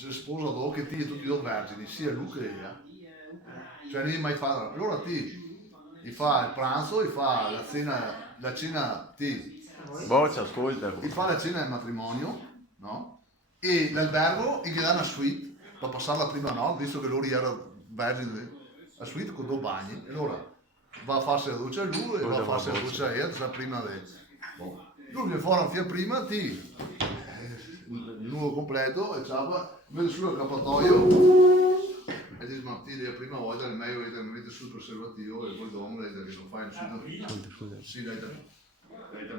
si sposa dopo che ti e tutti e due vergini, sia lui che io. Cioè non gli mai fa. Allora ti fa il pranzo, ti fa la cena Boh, ci ascolta. ti fa la cena del matrimonio, no? E l'albergo gli dà una suite per passare la prima notte, visto che loro erano vergini, la suite con due bagni. E allora va a farsi la doccia a lui e va a farsi la doccia a io, cioè prima di. Boh. Lui viene fuori a prima, il nudo completo e ciao, vede sullo accappatoio e dice ma ti la prima volta è meglio che mi mette sul preservativo e poi dopo che non fai nessuno. Sì, dai,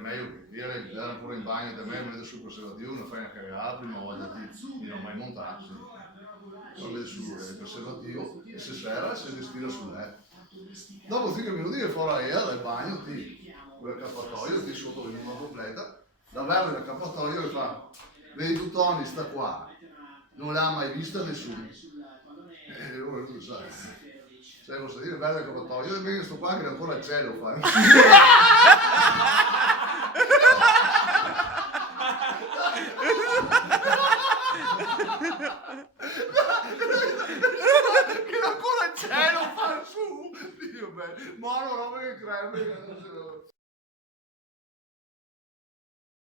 meglio dire ancora in bagno da me, mi mette sul preservativo, non fai una cagata, prima volta ti non mai montarsi. Non vede sul preservativo e se sera si respira sul letto. Dopo 5 minuti che fuori dal bagno con l'accappatoio, ti sotto in una completa, la verde l'accappatoio e fa, vedi tu Tony, sta qua, non l'ha mai vista nessuno. E ora tu sai, cosa dire, verde l'accappatoio, io vengo sto qua che ancora il cielo fa. Che ancora il cielo fa su! Dio bello, ma non che creme.